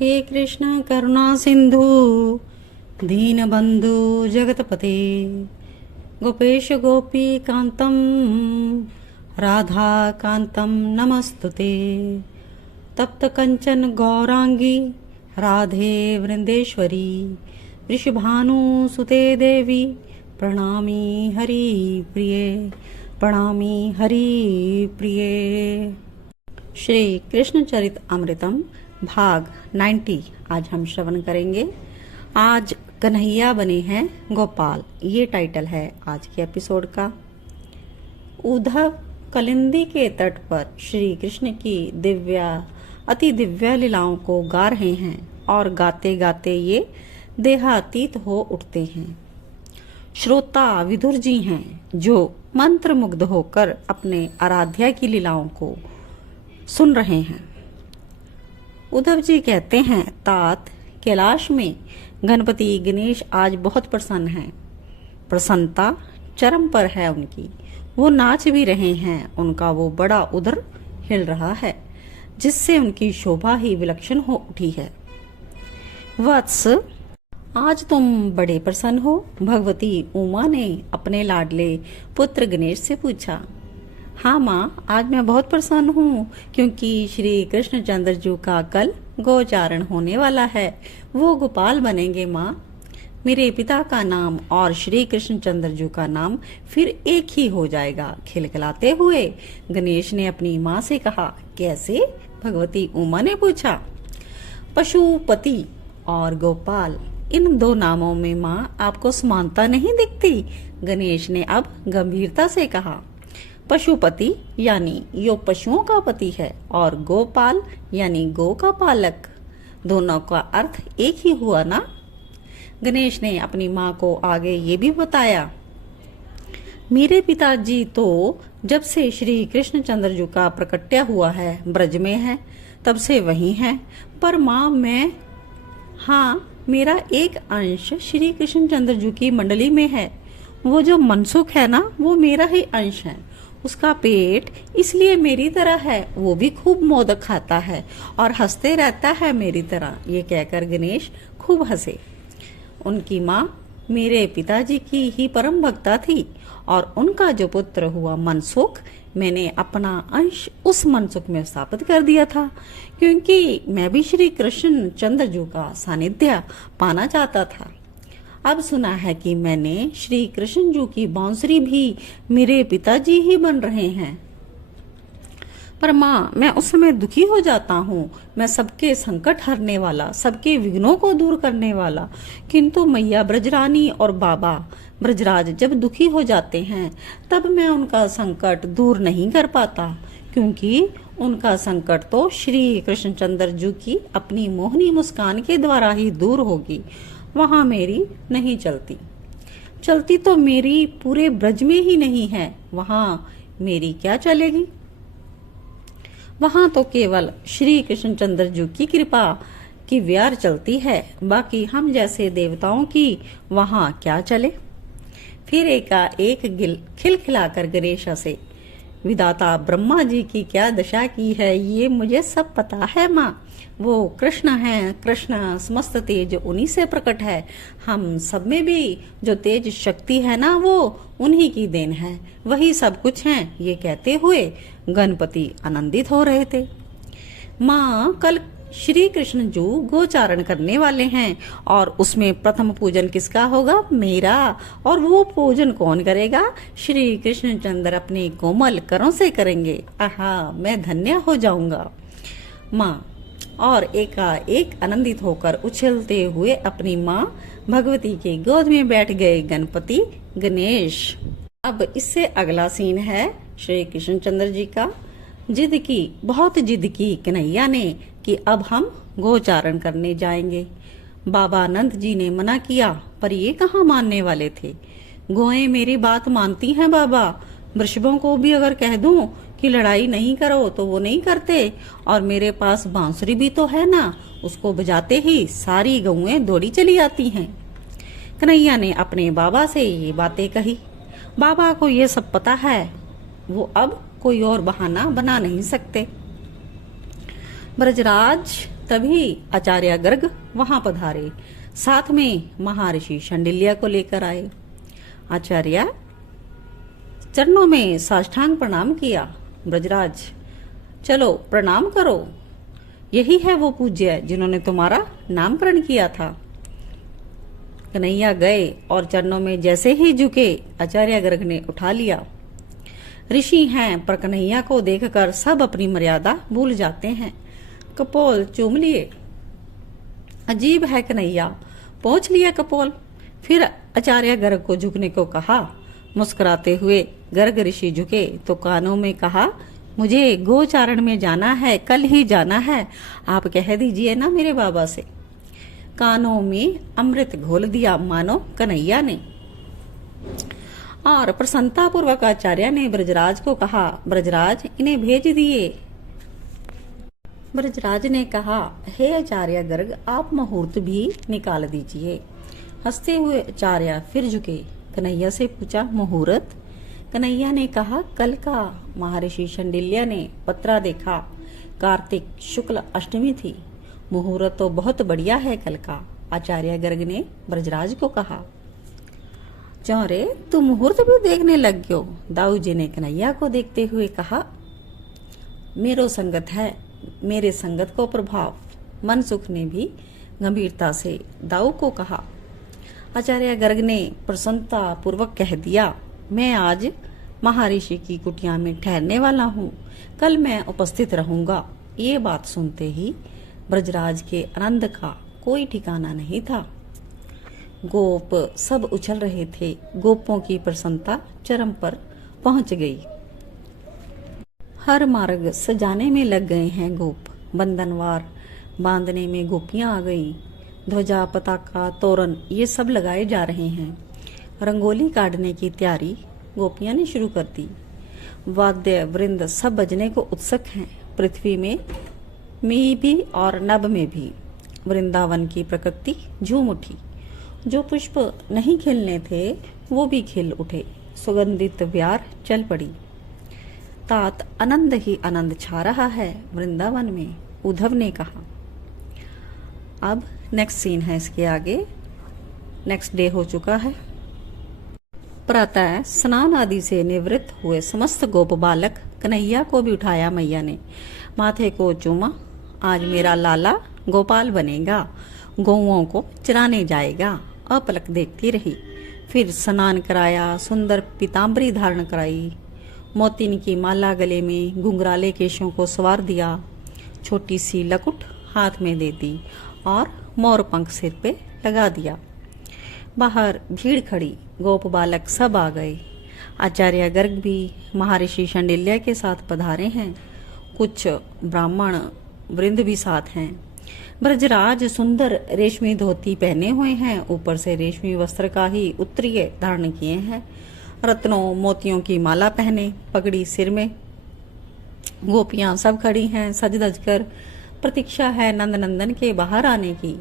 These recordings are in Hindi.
हे कृष्ण करुणा सिंधु दीनबंधु जगतपते गोपेश गोपी कांतम राधा कांतम नमस्तुते तप्त कंचन गौरांगी राधे वृंदेश्वरी वृषभानुसुते देवी प्रणामी हरि प्रिये प्रणामी हरि प्रिये। श्री कृष्ण चरित अमृतम भाग 90 आज हम श्रवण करेंगे। आज कन्हैया बने हैं गोपाल, ये टाइटल है आज के एपिसोड का। उद्धव कलिंदी के तट पर श्री कृष्ण की अति दिव्य लीलाओं को गा रहे हैं और गाते गाते ये देहातीत हो उठते हैं। श्रोता विदुर जी हैं जो मंत्र मुग्ध होकर अपने आराध्या की लीलाओं को सुन रहे हैं। उद्धव जी कहते हैं, तात कैलाश में गणपति गणेश आज बहुत प्रसन्न हैं। प्रसन्नता चरम पर है उनकी, वो नाच भी रहे हैं। उनका वो बड़ा उदर हिल रहा है जिससे उनकी शोभा ही विलक्षण हो उठी है। वत्स, आज तुम बड़े प्रसन्न हो। भगवती उमा ने अपने लाडले पुत्र गणेश से पूछा। हाँ माँ, आज मैं बहुत प्रसन्न हूँ क्योंकि श्री कृष्णचंद्र जी का कल गोचारण होने वाला है। वो गोपाल बनेंगे माँ। मेरे पिता का नाम और श्री कृष्णचंद्र जी का नाम फिर एक ही हो जाएगा। खिलखिलाते हुए गणेश ने अपनी माँ से कहा। कैसे? भगवती उमा ने पूछा। पशुपति और गोपाल, इन दो नामों में माँ आपको समानता नहीं दिखती? गणेश ने अब गंभीरता से कहा। पशुपति यानी यो पशुओं का पति है और गोपाल यानी गो का पालक। दोनों का अर्थ एक ही हुआ ना? गणेश ने अपनी माँ को आगे ये भी बताया। मेरे पिताजी तो जब से श्री कृष्णचंद्र जी का प्रकट्य हुआ है ब्रज में है, तब से वही हैं। पर माँ मेरा एक अंश श्री कृष्णचंद्र जी की मंडली में है। वो जो मनसुख है ना, वो मेरा ही अंश है। उसका पेट इसलिए मेरी तरह है। वो भी खूब मोदक खाता है और हंसते रहता है मेरी तरह। ये कहकर गणेश खूब हंसे। उनकी माँ मेरे पिताजी की ही परम भक्ता थी और उनका जो पुत्र हुआ मनसुख, मैंने अपना अंश उस मनसुख में स्थापित कर दिया था क्योंकि मैं भी श्री कृष्ण चंद्र जी का सानिध्य पाना चाहता था। अब सुना है कि मैंने श्री कृष्ण जी की बांसुरी भी मेरे पिताजी ही बन रहे हैं। पर माँ, मैं उस समय दुखी हो जाता हूँ। मैं सबके संकट हरने वाला, सबके विघ्नों को दूर करने वाला। किंतु मैया ब्रजरानी और बाबा ब्रजराज जब दुखी हो जाते हैं तब मैं उनका संकट दूर नहीं कर पाता क्योंकि उनका संकट तो श्री कृष्णचंद्र जी की अपनी मोहनी मुस्कान के द्वारा ही दूर होगी। वहां मेरी नहीं चलती तो मेरी पूरे ब्रज में ही नहीं है। वहां मेरी क्या चलेगी? वहां तो केवल श्री कृष्णचंद्र जी की कृपा की व्यार चलती है। बाकी हम जैसे देवताओं की वहां क्या चले? फिर एकाएक खिलखिलाकर गणेश से, विधाता ब्रह्मा जी की क्या दशा की है ये मुझे सब पता है माँ। वो कृष्ण हैं। कृष्ण समस्त तेज उन्हीं से प्रकट है। हम सब में भी जो तेज शक्ति है ना, वो उन्हीं की देन है। वही सब कुछ है। ये कहते हुए गणपति आनंदित हो रहे थे। माँ, कल श्री कृष्ण जी गोचारण करने वाले हैं और उसमें प्रथम पूजन किसका होगा? मेरा। और वो पूजन कौन करेगा? श्री कृष्णचंद्र अपने कोमल करों से करेंगे। आहा, मैं धन्य हो जाऊंगा माँ। और एकाएक आनंदित होकर उछलते हुए अपनी माँ भगवती के गोद में बैठ गए गणपति गणेश। अब इससे अगला सीन है श्री कृष्णचंद्र जी का। बहुत जिद की कन्हैया ने कि अब हम गोचारण करने जाएंगे। बाबा नंद जी ने मना किया पर ये कहाँ मानने वाले थे। गोएं मेरी बात मानती हैं बाबा। वृषभों को भी अगर कह दूं कि लड़ाई नहीं करो तो वो नहीं करते। और मेरे पास बांसुरी भी तो है ना, उसको बजाते ही सारी गौएं दौड़ी चली आती हैं। कन्हैया ने अपने बाबा से ये बातें कही। बाबा को ये सब पता है। वो अब कोई और बहाना बना नहीं सकते। ब्रजराज तभी आचार्य गर्ग वहां पधारे, साथ में महर्षि शांडिल्य को लेकर आए। आचार्य चरणों में साष्टांग प्रणाम किया। ब्रजराज, चलो प्रणाम करो, यही है वो पूज्य जिन्होंने तुम्हारा नामकरण किया था। कन्हैया गए और चरणों में जैसे ही झुके, आचार्य गर्ग ने उठा लिया। ऋषि हैं पर कन्हैया को देखकर सब अपनी मर्यादा भूल जाते हैं। कपोल चूम लिए। अजीब है कन्हैया, पहुंच लिया कपोल। फिर आचार्य गर्ग को झुकने को कहा। मुस्कुराते हुए गर्ग ऋषि झुके तो कानों में कहा, मुझे गोचारण में जाना है, कल ही जाना है, आप कह दीजिए ना मेरे बाबा से। कानों में अमृत घोल दिया मानो कन्हैया ने। और प्रसन्नता पूर्वक आचार्य ने ब्रजराज को कहा, ब्रजराज इन्हें भेज दिए। ब्रजराज ने कहा, हे आचार्य गर्ग, आप मुहूर्त भी निकाल दीजिए। हंसते हुए आचार्य फिर झुके, कन्हैया से पूछा, मुहूर्त? कन्हैया ने कहा, कल का। महर्षि शांडिल्य ने पत्रा देखा, कार्तिक शुक्ल अष्टमी थी। मुहूर्त तो बहुत बढ़िया है कल का। आचार्य गर्ग ने ब्रजराज को कहा। चौरे, तू मुहूर्त भी देखने लग गयो। दाऊ जी ने कन्हैया को देखते हुए कहा, मेरो संगत है, मेरे संगत को प्रभाव। मनसुख ने भी गंभीरता से दाऊ को कहा। आचार्य गर्ग ने प्रसन्नता पूर्वक कह दिया, मैं आज महर्षि की कुटिया में ठहरने वाला हूँ, कल मैं उपस्थित रहूंगा। ये बात सुनते ही ब्रजराज के आनंद का कोई ठिकाना नहीं था। गोप सब उछल रहे थे। गोपों की प्रसन्नता चरम पर पहुंच गई। हर मार्ग सजाने में लग गए हैं गोप। बंधनवार बांधने में गोपियां आ गई। ध्वजा, पताका, तोरण ये सब लगाए जा रहे हैं। रंगोली काटने की तैयारी गोपियां ने शुरू कर दी। वाद्य वृंद सब बजने को उत्सुक हैं। पृथ्वी में भी और नभ में भी वृंदावन की प्रकृति झूम उठी। जो पुष्प नहीं खिलने थे वो भी खिल उठे। सुगंधित व्यार चल पड़ी। तात आनंद ही आनंद छा रहा है वृंदावन में, उद्धव ने कहा। अब नेक्स्ट सीन है इसके आगे। नेक्स्ट डे हो चुका है। प्रातः स्नान आदि से निवृत्त हुए समस्त गोप बालक कन्हैया को भी उठाया मैया ने। माथे को चूमा। आज मेरा लाला गोपाल बनेगा, गौओं को चराने जाएगा। अपलक देखती रही। फिर स्नान कराया, सुंदर पीताम्बरी धारण कराई, मोतिन की माला गले में, घुंघराले केशों को सवार दिया, छोटी सी लकुट हाथ में दे दी और मोर पंख सिर पे लगा दिया। बाहर भीड़ खड़ी। गोप बालक सब आ गए। आचार्य गर्ग भी महर्षि शांडिल्य के साथ पधारे हैं। कुछ ब्राह्मण वृंद भी साथ हैं। ब्रजराज सुंदर रेशमी धोती पहने हुए हैं, ऊपर से रेशमी वस्त्र का ही उत्तरीय धारण किए हैं। रत्नों मोतियों की माला पहने, पगड़ी सिर में। गोपियां सब खड़ी हैं सज धज कर। प्रतीक्षा है नंद नंदन के बाहर आने की।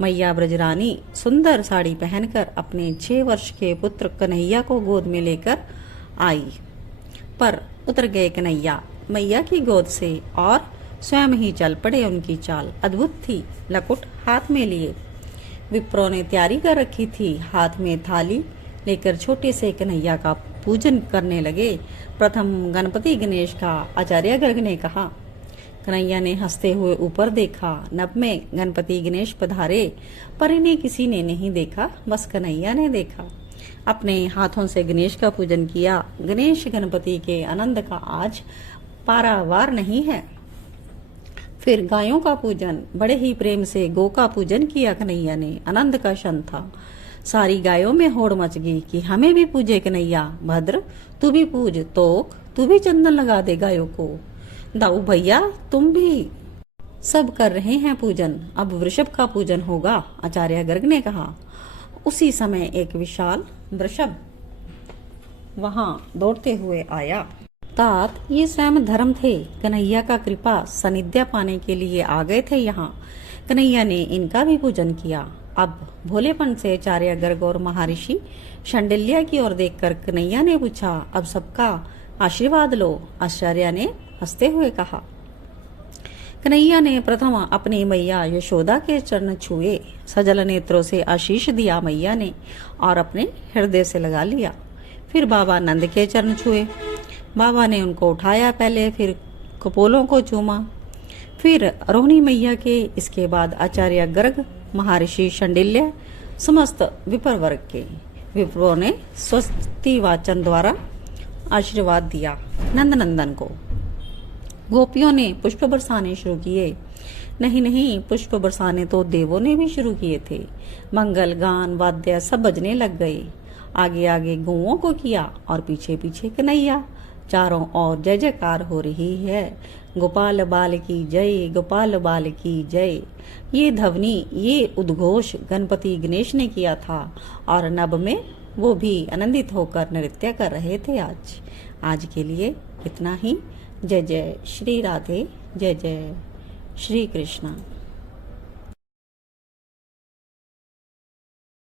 मैया ब्रजरानी सुंदर साड़ी पहनकर अपने 6 वर्ष के पुत्र कन्हैया को गोद में लेकर आई। पर उतर गए कन्हैया मैया की गोद से और स्वयं ही चल पड़े। उनकी चाल अद्भुत थी। लकुट हाथ में लिए। विप्रों ने तैयारी कर रखी थी। हाथ में थाली लेकर छोटे से कन्हैया का पूजन करने लगे। प्रथम गणपति गणेश का आचार्य गर्ग ने कहा। कन्हैया ने हंसते हुए ऊपर देखा। नभ में गणपति गणेश पधारे, पर इन्हें किसी ने नहीं देखा, बस कन्हैया ने देखा। अपने हाथों से गणेश का पूजन किया। गणेश गणपति के आनंद का आज पारावार नहीं है। फिर गायों का पूजन, बड़े ही प्रेम से गौ का पूजन किया कन्हैया ने। आनंद का क्षण था। सारी गायों में होड़ मच गई कि हमें भी पूजे कन्हैया। भद्र तू भी पूज, तोक तू भी चंदन लगा दे गायों को। दाऊ भैया तुम भी। सब कर रहे हैं पूजन, अब वृषभ का पूजन होगा, आचार्य गर्ग ने कहा। उसी समय एक विशाल वृषभ वहां दौड़ते हुए आया। तात ये स्वयं धर्म थे। कन्हैया का कृपा सानिध्य पाने के लिए आ गए थे यहाँ। कन्हैया ने इनका भी पूजन किया। अब भोलेपन से आचार्य गर्ग और महर्षि शांडिल्य की ओर देखकर कन्हैया ने पूछा, अब सबका आशीर्वाद लो। आचार्य ने हंसते हुए कहा। कन्हैया ने प्रथम अपनी मैया यशोदा के चरण छुए, सजल नेत्रों से आशीष दिया मैया ने और अपने हृदय से लगा लिया। फिर बाबा नंद के चरण छुए, बाबा ने उनको उठाया पहले, फिर कपोलों को चूमा, फिर रोहिणी मैया के, इसके बाद आचार्य गर्ग, महर्षि शांडिल्य, समस्त विपर वर्ग के विप्रों ने स्वस्ति वाचन द्वारा आशीर्वाद दिया नंदनंदन को। गोपियों ने पुष्प बरसाने शुरू किए। नहीं, पुष्प बरसाने तो देवों ने भी शुरू किए थे। मंगल गान वाद्य सब बजने लग गए। आगे आगे गौओं को किया और पीछे पीछे कन्हैया। चारों ओर जय जयकार हो रही है, गोपाल बाल की जय, गोपाल बाल की जय। ये ध्वनि, ये उद्घोष गणपति गणेश ने किया था और नभ में वो भी आनंदित होकर नृत्य कर रहे थे। आज के लिए इतना ही। जय जय श्री राधे, जय जय श्री कृष्ण।